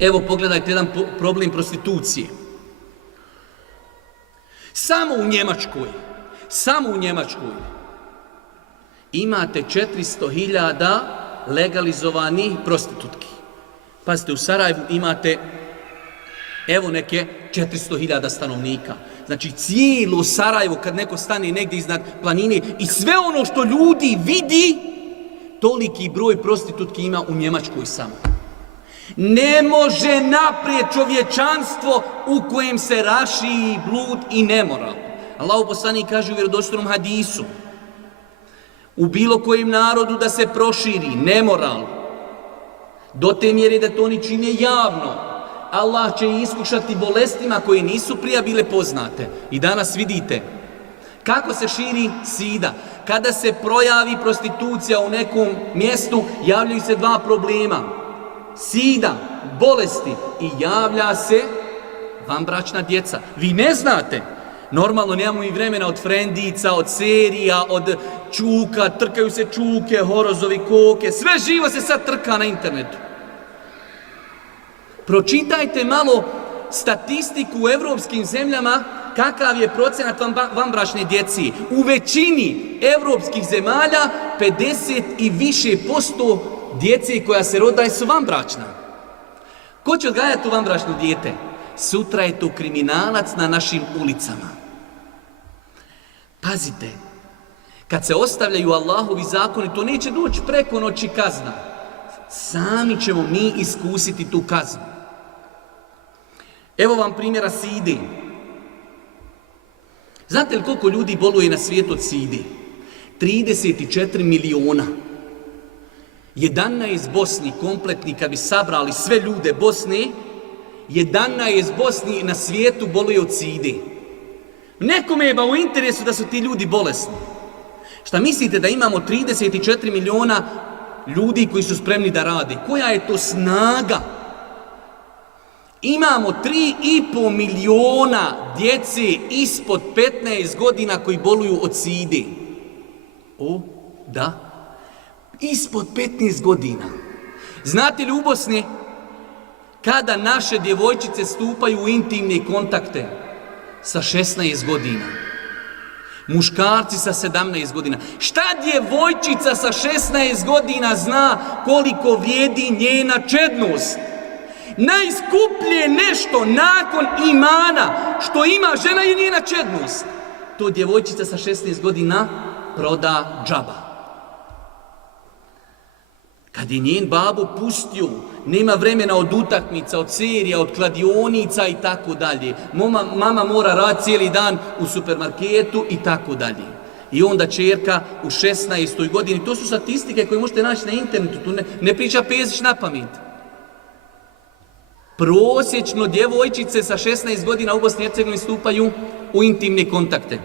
Evo pogledajte jedan problem prostitucije. Samo u Njemačkoj imate 400.000 legalizovanih prostitutki. Pazite, u Sarajevu imate evo neke 400.000 stanovnika. Znači cijelo Sarajevo kad neko stane negdje iznad planine i sve ono što ljudi vidi, toliki broj prostitutki ima u Njemačkoj samo. Ne može naprijed čovječanstvo u kojem se raširi blud i nemoral. Allahov poslanik kaže u vjerodostojnom hadisu, u bilo kojem narodu da se proširi nemoral, do te mjere da to oni čine javno, Allah će iskušati bolestima koje nisu prije bile poznate. I danas vidite kako se širi sida. Kada se projavi prostitucija u nekom mjestu, javljaju se dva problema. Sida, bolesti i javlja se vanbračna djeca. Vi ne znate. Normalno nemamo i vremena od frendica, od serija, od čuka, trkaju se čuke, horozovi, koke, sve živo se sad trka na internetu. Pročitajte malo statistiku u evropskim zemljama kakav je procenat vanbračne djece. U većini evropskih zemalja 50 i više posto djece koja se rodaje su vanbračna. Ko će odgajati u vanbračno dijete? Sutra je to kriminalac na našim ulicama. Pazite, kad se ostavljaju Allahovi zakoni, to neće doći preko noći kazna. Sami ćemo mi iskusiti tu kaznu. Evo vam primjera side. Znate li koliko ljudi boluje na svijetu od side? 34 miliona. 11 Bosni kompletni, kad bi sabrali sve ljude Bosne, 11 Bosni na svijetu boluje od side. Nekome je u interesu da su ti ljudi bolesni. Šta mislite da imamo 34 miliona ljudi koji su spremni da rade? Koja je to snaga? Imamo 3,5 miliona djece ispod 15 godina koji boluju od side. O, da. Ispod 15 godina. Znate li u Bosni kada naše djevojčice stupaju u intimne kontakte? Sa 16 godina. Muškarci sa 17 godina. Šta djevojčica sa 16 godina zna koliko vrijedi njena čednost? Najskuplje nešto nakon imana što ima žena je njena čednost. To djevojčica sa 16 godina proda džaba. Kad je njen babo pustio, nema vremena od utakmica, od serija, od kladionica i tako dalje. Mama mora raditi cijeli dan u supermarketu i tako dalje. I onda čerka u 16. godini, to su statistike koje možete naći na internetu, tu ne priča Pezić na pamet. Prosječno djevojčice sa 16 godina u Bosni i Hercegovini stupaju u intimne kontakte.